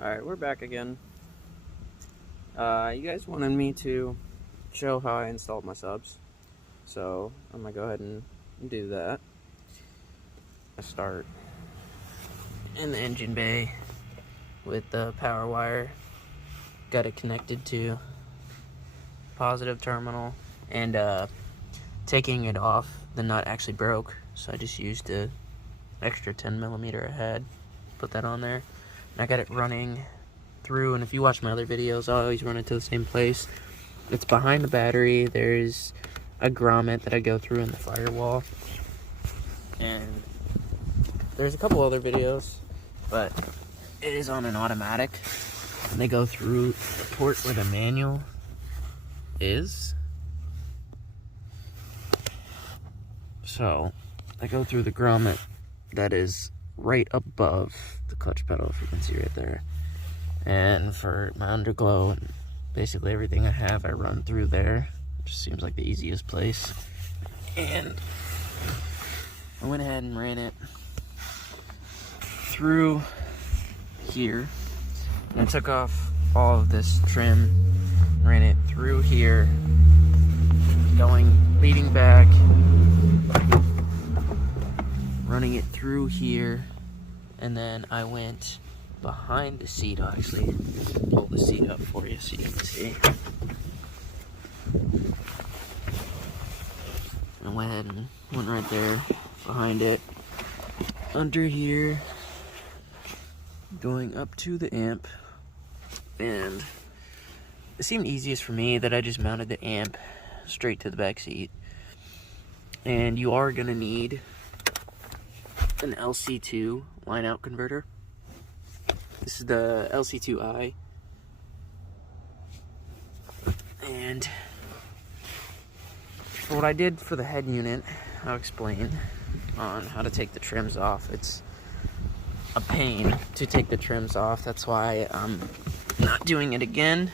Alright, we're back again. You guys wanted me to show how I installed my subs, so I'm gonna go ahead and do that. I start in the engine bay with the power wire. Got it connected to positive terminal, and taking it off, the nut actually broke, so I just used the extra 10mm I had, put that on there. And I got it running through, and if you watch my other videos, I always run it to the same place. It's behind the battery. There's a grommet that I go through in the firewall, and there's a couple other videos, but it is on an automatic. And they go through the port where the manual is. So I go through the grommet that is right above the clutch pedal, if you can see right there. And for my underglow and basically everything I have, I run through there. It just seems like the easiest place. And I went ahead and ran it through here, and I took off all of this trim, ran it through here, leading back, running it through here, and then I went behind the seat. I'll actually pull the seat up for you so you can see. I went ahead and went right there behind it, under here, going up to the amp, and it seemed easiest for me that I just mounted the amp straight to the back seat. And you are gonna need an LC2 line out converter. This is the LC2i, and for what I did for the head unit, I'll explain on how to take the trims off. It's a pain to take the trims off, that's why I'm not doing it again.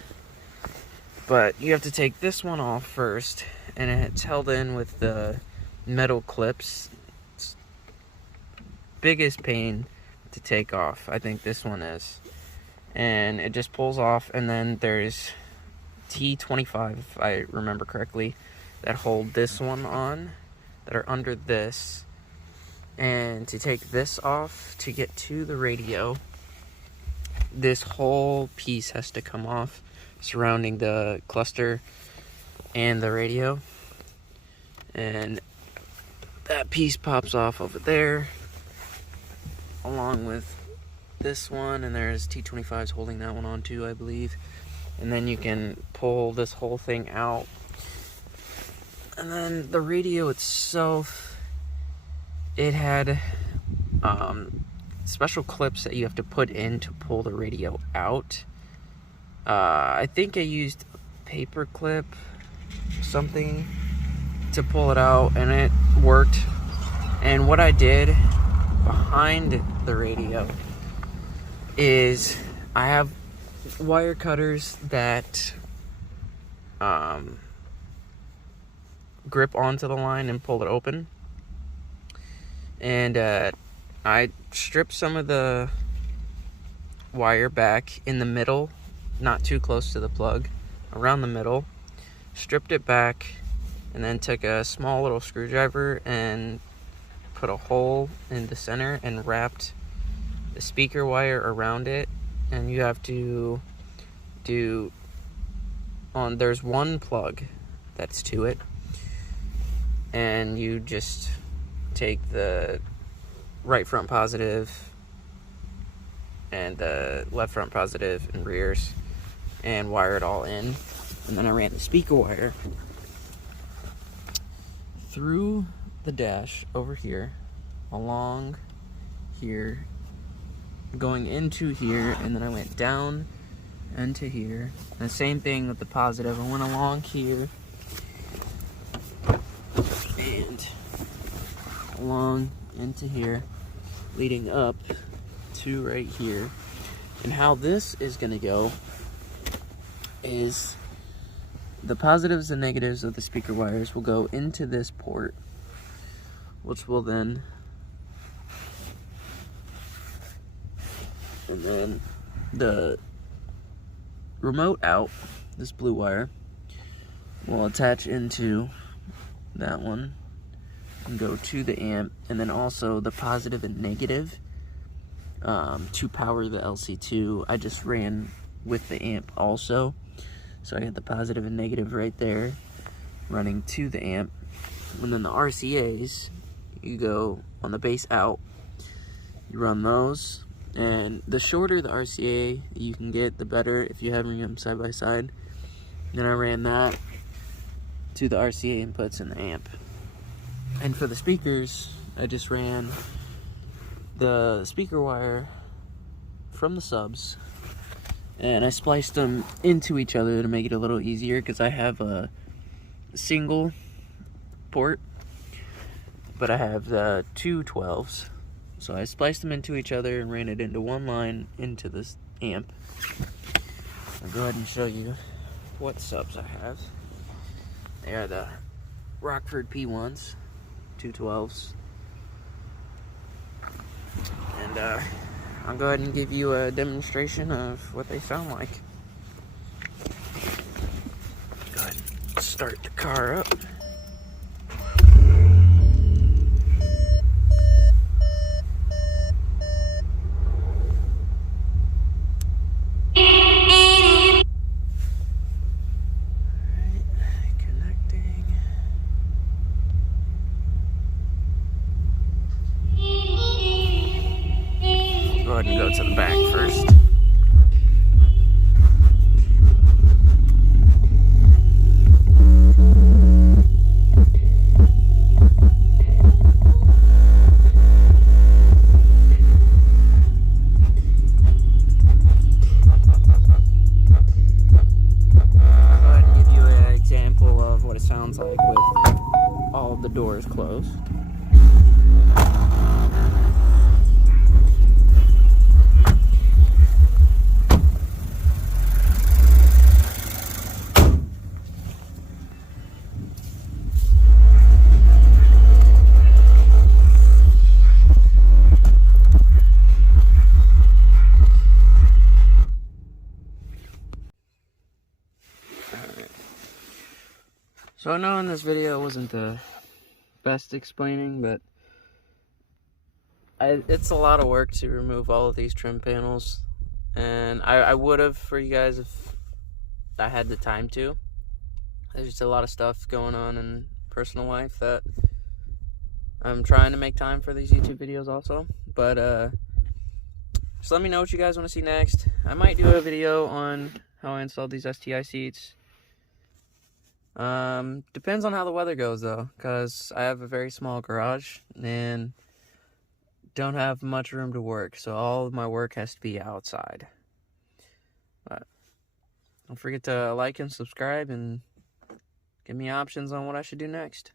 But you have to take this one off first, and it's held in with the metal clips. It's biggest pain to take off, I think this one is. And it just pulls off, and then there's T25, if I remember correctly, that hold this one on, that are under this. And to take this off, to get to the radio, this whole piece has to come off, surrounding the cluster and the radio. And that piece pops off over there, along with this one, and there's T25s holding that one on too, I believe. And then you can pull this whole thing out. And then the radio itself, it had special clips that you have to put in to pull the radio out. I think I used a paper clip, something, to pull it out, and it worked. And what I did behind the radio is I have wire cutters that grip onto the line and pull it open. And I stripped some of the wire back in the middle, not too close to the plug, around the middle, stripped it back, and then took a small little screwdriver and put a hole in the center and wrapped the speaker wire around it. And you have to there's one plug that's to it, and you just take the right front positive and the left front positive and rears and wire it all in. And then I ran the speaker wire through the dash over here, along here, going into here, and then I went down into here. And the same thing with the positive. I went along here and along into here, leading up to right here. And how this is gonna go is the positives and negatives of the speaker wires will go into this port, which will then, and then the remote out, this blue wire, will attach into that one and go to the amp, and then also the positive and negative to power the LC2. I just ran with the amp also, so I got the positive and negative right there running to the amp. And then the RCAs, you go on the base out, you run those, and the shorter the RCA you can get, the better if you're having them side by side. Then I ran that to the RCA inputs in the amp. And for the speakers, I just ran the speaker wire from the subs, and I spliced them into each other to make it a little easier, because I have a single port, but I have the two 12s. So I spliced them into each other and ran it into one line into this amp. I'll go ahead and show you what subs I have. They are the Rockford P1s, two 12s. And I'll go ahead and give you a demonstration of what they sound like. Go ahead and start the car up. Go ahead and go to the back first. I'll go ahead and give you an example of what it sounds like with all of the doors closed. So I know in this video wasn't the best explaining, but it's a lot of work to remove all of these trim panels, and I would have for you guys if I had the time to. There's just a lot of stuff going on in personal life that I'm trying to make time for these YouTube videos also, but just let me know what you guys want to see next. I might do a video on how I installed these STI seats. Depends on how the weather goes though, because I have a very small garage and don't have much room to work, so all of my work has to be outside. But don't forget to like and subscribe and give me options on what I should do next.